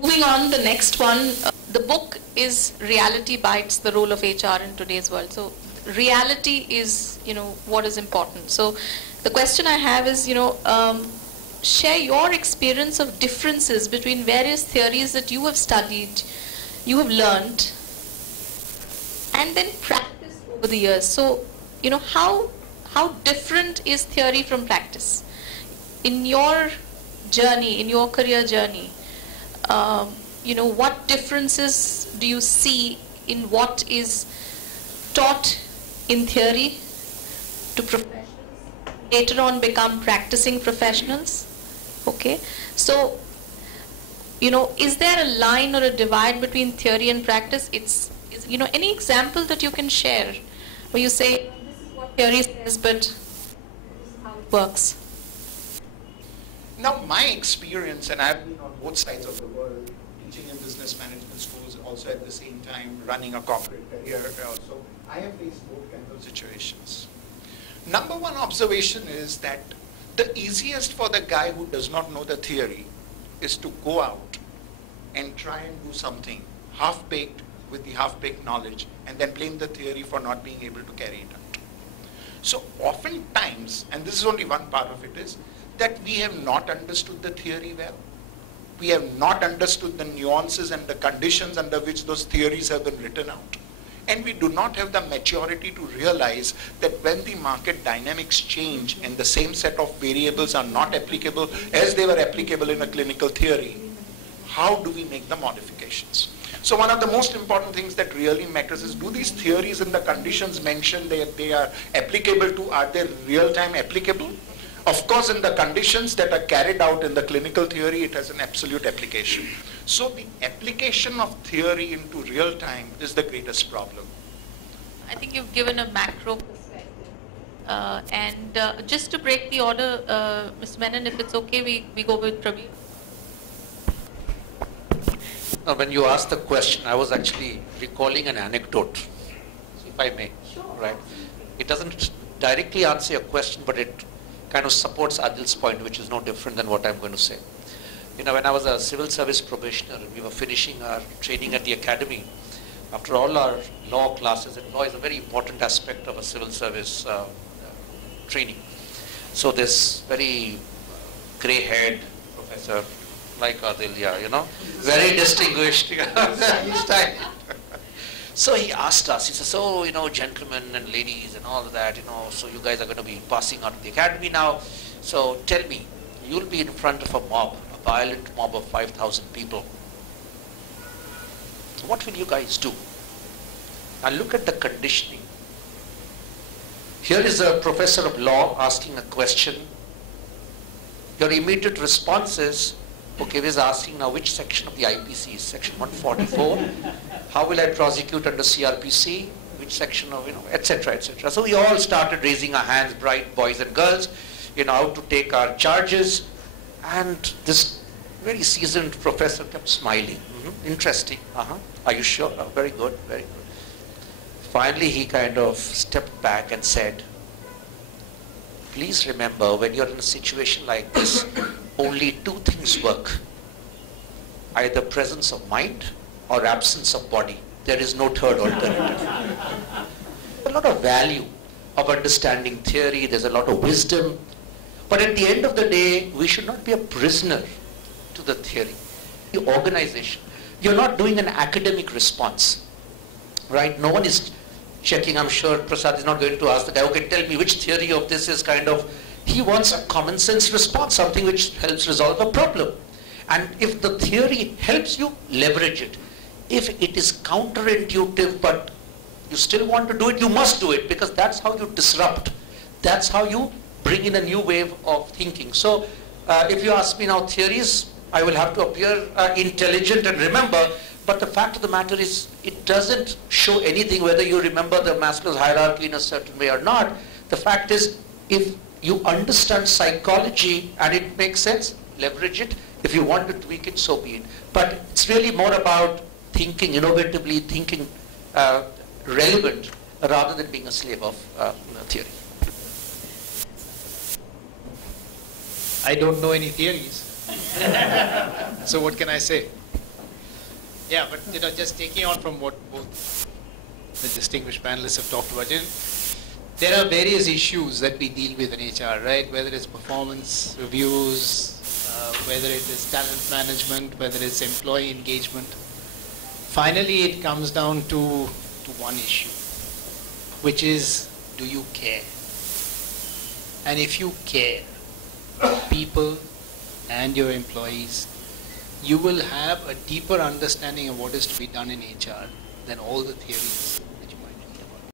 Moving on, the next one, the book is Reality Bytes, the role of HR in today's world. So reality is, what is important. So the question I have is, share your experience of differences between various theories that you have studied, you have learned, and then practiced over the years. So, how different is theory from practice? In your journey, in your career journey, what differences do you see in what is taught in theory to professionals, later on become practicing professionals? Okay, so, is there a line or a divide between theory and practice? Any example that you can share where you say, this is what theory says, but this is how it works? Now, my experience, and I've been on both sides of the world, teaching in business management schools, also at the same time running a corporate career, so I have faced both kinds of situations. Number one observation is that the easiest for the guy who does not know the theory is to go out and try and do something half-baked with the half-baked knowledge and then blame the theory for not being able to carry it out. So oftentimes, and this is only one part of it, is that we have not understood the theory well. We have not understood the nuances and the conditions under which those theories have been written out. And we do not have the maturity to realize that when the market dynamics change and the same set of variables are not applicable as they were applicable in a clinical theory, how do we make the modifications? So one of the most important things that really matters is, do these theories and the conditions mentioned that they are applicable to, are they real-time applicable? Of course, in the conditions that are carried out in the clinical theory, it has an absolute application. So the application of theory into real time is the greatest problem. I think you've given a macro perspective. Just to break the order, Ms. Menon, if it's okay, we go with Prabir. Now, when you asked the question, I was actually recalling an anecdote, if I may. Sure. Right? It doesn't directly answer your question, but it kind of supports Adil's point, which is no different than what I'm going to say. When I was a civil service probationer, we were finishing our training at the academy. After all our law classes, and law is a very important aspect of a civil service training. So this very grey-haired professor, like Adil, very distinguished. So he asked us, he said, so, gentlemen and ladies and all of that, so you guys are going to be passing out of the academy now. So tell me, you'll be in front of a mob, a violent mob of 5,000 people. What will you guys do? Now look at the conditioning. Here is a professor of law asking a question. Your immediate response is, okay, he's asking now which section of the IPC is section 144. How will I prosecute under CRPC? Which section of, etc., etc. So we all started raising our hands, bright boys and girls, how to take our charges. And this very seasoned professor kept smiling. Interesting. Are you sure? Oh, very good, very good. Finally, he kind of stepped back and said, please remember, when you're in a situation like this, only two things work. Either presence of mind or absence of body. There is no third alternative. A lot of value of understanding theory, there's a lot of wisdom. But at the end of the day, we should not be a prisoner to the theory. The organization, you're not doing an academic response, right? No one is checking. I'm sure Prasad is not going to ask the guy, okay, tell me which theory of this is kind of, he wants a common sense response, something which helps resolve a problem. And if the theory helps you, leverage it. If it is counterintuitive, but you still want to do it, you must do it, because that's how you disrupt. That's how you bring in a new wave of thinking. So if you ask me now theories, I will have to appear intelligent and remember, but the fact of the matter is, it doesn't show anything whether you remember the Maslow's hierarchy in a certain way or not. The fact is, if you understand psychology and it makes sense, leverage it. If you want to tweak it, so be it. But it's really more about thinking innovatively, thinking relevant, rather than being a slave of theory. I don't know any theories. So what can I say? Yeah, but just taking on from what both the distinguished panelists have talked about, there are various issues that we deal with in HR, right? Whether it's performance reviews, whether it is talent management, whether it's employee engagement. Finally, it comes down to one issue, which is, do you care? And if you care, people and your employees, you will have a deeper understanding of what is to be done in HR than all the theories.